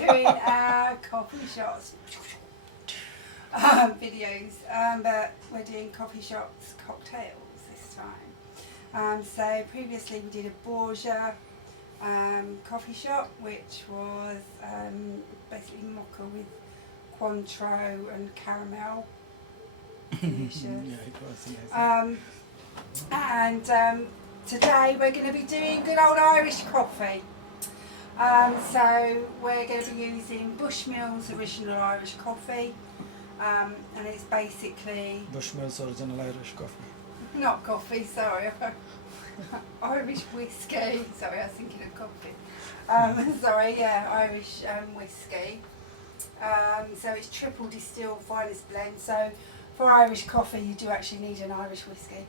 doing our coffee shops videos, but we're doing coffee shops cocktails this time. So previously we did a Borgia coffee shop, which was basically mocha with Cointreau and caramel. Delicious. Yeah, it was nice. And today we're going to be doing good old Irish coffee. So we're going to be using Bushmills original Irish coffee, and it's basically Bushmills original Irish coffee. not coffee, sorry, Irish whiskey. Sorry, I was thinking of coffee. Sorry, yeah, Irish whiskey. So it's triple distilled finest blend. So for Irish coffee, you do actually need an Irish whiskey.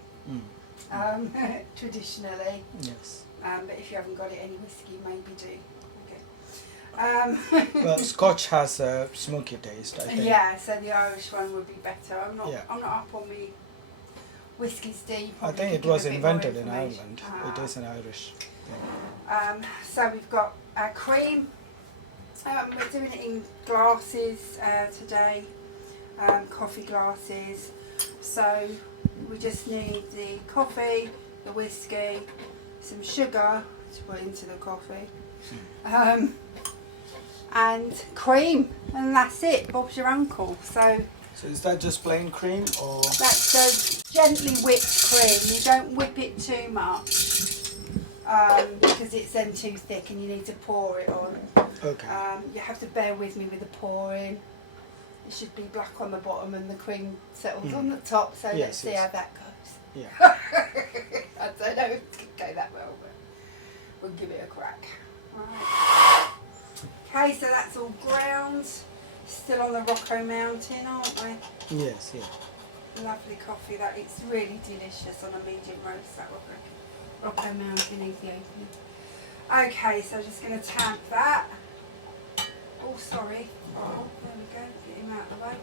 Traditionally. Yes. But if you haven't got it, any whiskey maybe do. Okay. Well, Scotch has a smoky taste, I think. Yeah, so the Irish one would be better. I'm not up on me whiskies deep. I think it was invented in Ireland. It is an Irish thing. So we've got our cream. We're doing it in glasses today, coffee glasses. So we just need the coffee, the whiskey, some sugar to put into the coffee, and cream, and that's it. Bob's your uncle. So is that just plain cream, or? That's gently whipped cream. You don't whip it too much because it's then too thick and you need to pour it on. Okay. You have to bear with me with the pouring. It should be black on the bottom and the cream settles on the top. So let's see how that goes. Yeah. I don't know if it could go that well, but we'll give it a crack. Right. Okay, so that's all ground. Still on the Rocco Mountain, aren't we? Yes, yeah. Lovely coffee. That it's really delicious on a medium roast. That Rocco Mountain Ethiopian. Okay, so just going to tamp that. Oh, sorry. Oh, there we go. Get him out of the way.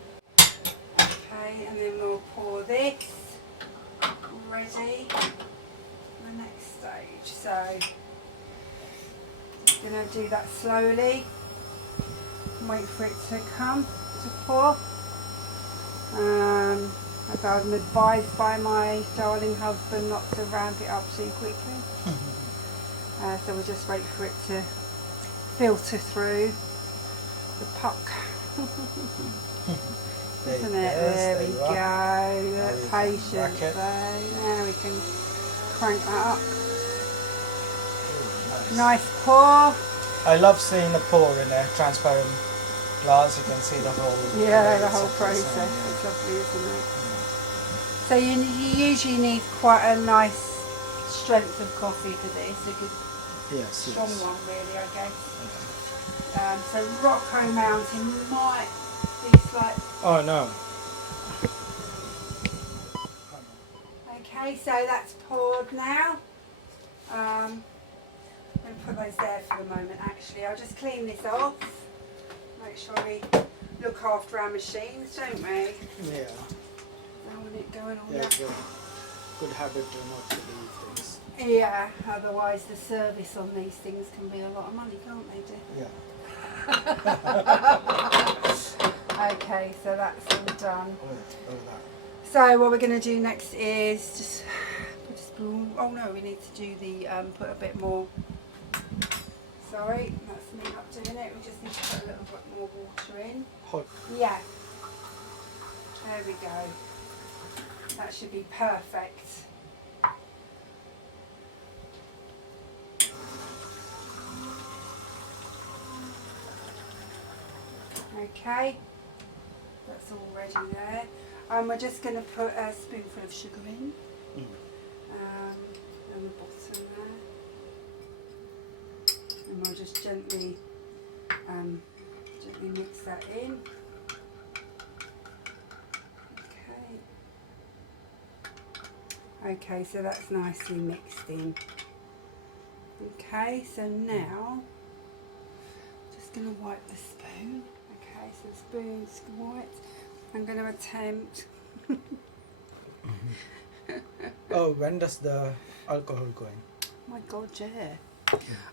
Okay, and then we'll pour this. Ready for the next stage. So, just going to do that slowly. Wait for it to come to pour. As I'm advised by my darling husband not to ramp it up too quickly. So we'll just wait for it to filter through the puck. Isn't it? There we go. Patience there. Now we can crank that up. Nice pour. I love seeing the pour in a transparent glass. You can see the whole. Yeah, the whole process. It's lovely, isn't it? So you usually need quite a nice strength of coffee for this. A good strong one, really, I guess. So Rocco Mountain might be slightly. Oh no. Okay, so that's poured now. I'm going to put those there for the moment. Actually, I'll just clean this off. Make sure we look after our machines, don't we? Yeah. Don't want it going all Yeah, that. good habit to not to leave things. Yeah, otherwise the service on these things can be a lot of money, can't they, dear? Yeah. Okay, so that's all done. Look at that. So what we're going to do next is just put a spoon. Oh no, we need to do the put a bit more. Sorry, that's me not doing it. We just need to put a little bit more water in. Hot. Yeah. There we go. That should be perfect. Okay, that's all ready there. We're just going to put a spoonful of sugar in, on the bottom there, and we'll just gently mix that in. Okay, so that's nicely mixed in. Okay, so now just going to wipe the spoon. Okay, so the spoon's wiped. I'm going to attempt. Oh, when does the alcohol go in? Oh my God, yeah.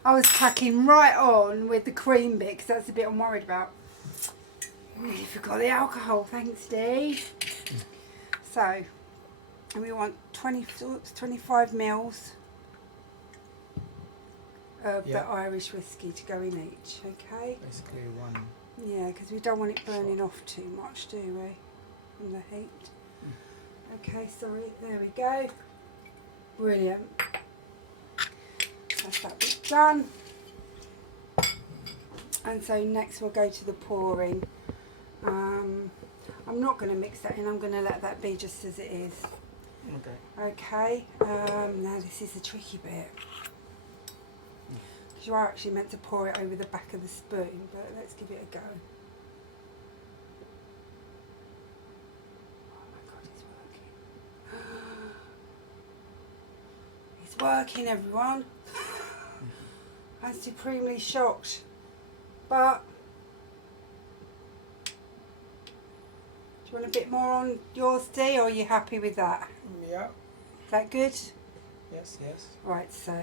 I was cracking right on with the cream bit because that's the bit I'm worried about. Really forgot the alcohol, thanks Dee. So, and we want 25 mils of the Irish whiskey to go in each, okay? Basically one. Yeah, because we don't want it burning off too much, do we? From the heat. Okay, sorry, there we go. Brilliant. That's that bit done. And so next we'll go to the pouring. I'm not going to mix that in, I'm going to let that be just as it is. Okay. Okay, now this is the tricky bit. Because you are actually meant to pour it over the back of the spoon, but let's give it a go. Oh my god, it's working. It's working, everyone. I'm supremely shocked. But do you want a bit more on yours, Dee, or are you happy with that? Yeah. Is that good? Yes, yes. Right, so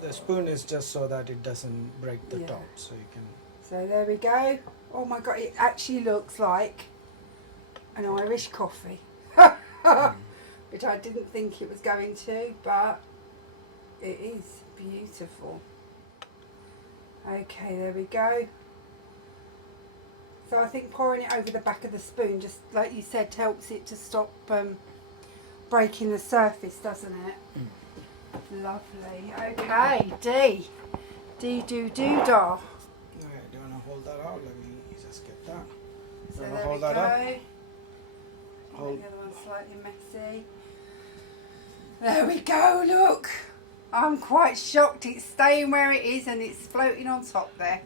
The spoon is just so that it doesn't break the top, so you can... So there we go. Oh my god, it actually looks like an Irish coffee. Which I didn't think it was going to, but it is beautiful. Okay, there we go. So I think pouring it over the back of the spoon, just like you said, helps it to stop breaking the surface, doesn't it? Lovely. Okay, Dee. Dee do da. Alright, do you want to hold that out? Let me just get that. So You there hold we that go. up? Hold. The other one's slightly messy. There we go, look. I'm quite shocked it's staying where it is and it's floating on top there.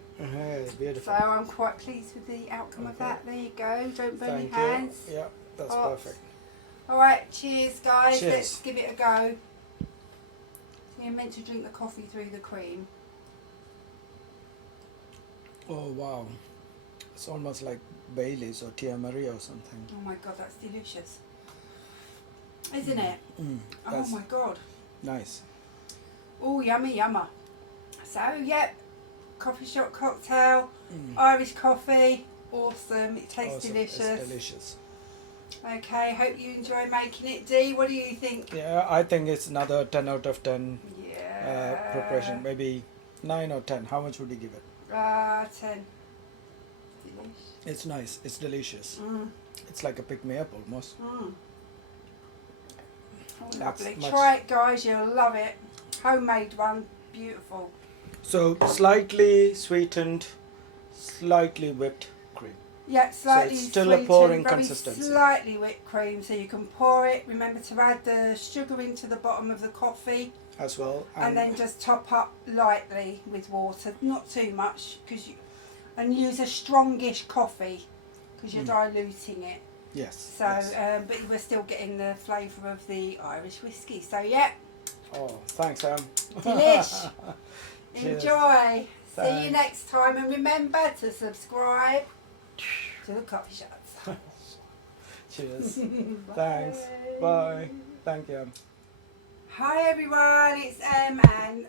Beautiful. So I'm quite pleased with the outcome of that. There you go. Don't burn Thank your hands. you. Yeah, that's Pops. perfect. Alright, cheers guys. Cheers. Let's give it a go. So you're meant to drink the coffee through the cream. Oh wow. It's almost like Bailey's or Tia Maria or something. Oh my god, that's delicious. Isn't it? That's Oh my god. nice. Oh, yummy, yummer. So, yep, coffee shop cocktail, Irish coffee, awesome. It tastes Awesome. delicious. It's delicious. Okay, hope you enjoy making it. Dee, what do you think? Yeah, I think it's another 10 out of 10 Yeah. preparation. Maybe 9 or 10. How much would you give it? 10. Delish. It's nice. It's delicious. It's like a pick-me-up almost. Oh, That's lovely. much- Try it, guys. You'll love it. Homemade one. Beautiful. So slightly sweetened, slightly whipped cream. Yeah, slightly it's still a sweetened, pouring very consistency. slightly whipped cream, so you can pour it. Remember to add the sugar into the bottom of the coffee, As well. and then just top up lightly with water, not too much, and use a strongish coffee because you're diluting it. Yes. So, yes. but we're still getting the flavour of the Irish whiskey. So, yeah, Oh, thanks, Em. delish. Cheers. Enjoy. See you Thanks. next time, and remember to subscribe to the coffee shots. Cheers. Thanks. Bye. Thank you, Em. Hi everyone, it's Em and